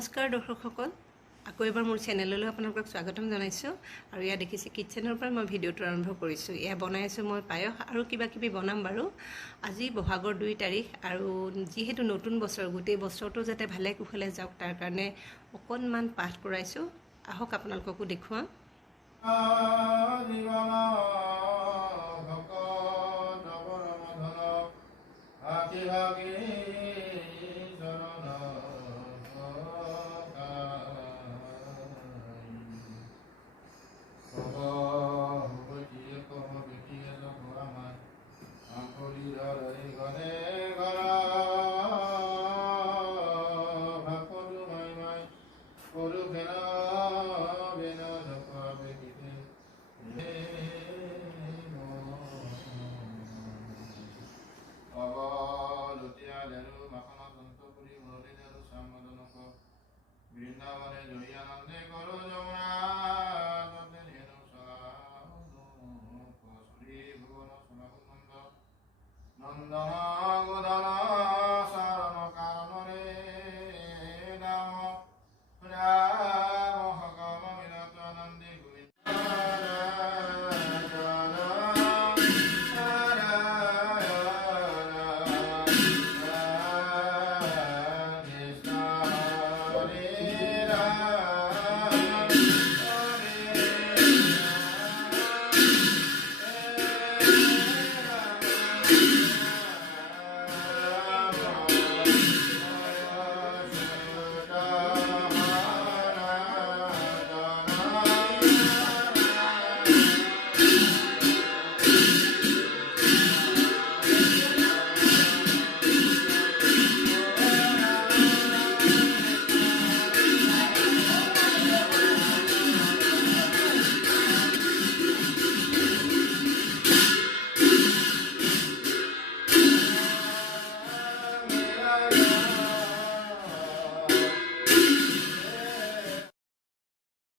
নমস্কাৰ দৰ্শকসকল, আকৌ এবাৰ মোৰ চেনেললৈ আপোনালোকক স্বাগতম জনাইছোঁ। আৰু ইয়াত দেখিছে কিটচেনৰ পৰা মই ভিডিঅ'টো আৰম্ভ কৰিছোঁ। এয়া বনাই আছোঁ মই পায়স আৰু কিবা কিবি বনাম বাৰু। আজি বহাগৰ 2 তাৰিখ আৰু যিহেতু নতুন বছৰ, গোটেই বছৰটো যাতে ভালে কুশলে যাওক তাৰ কাৰণে অকণমান পাঠ কৰাইছোঁ। আহক আপোনালোককো দেখুৱাম। বৃন্দাবনে জড়িয়ানন্দ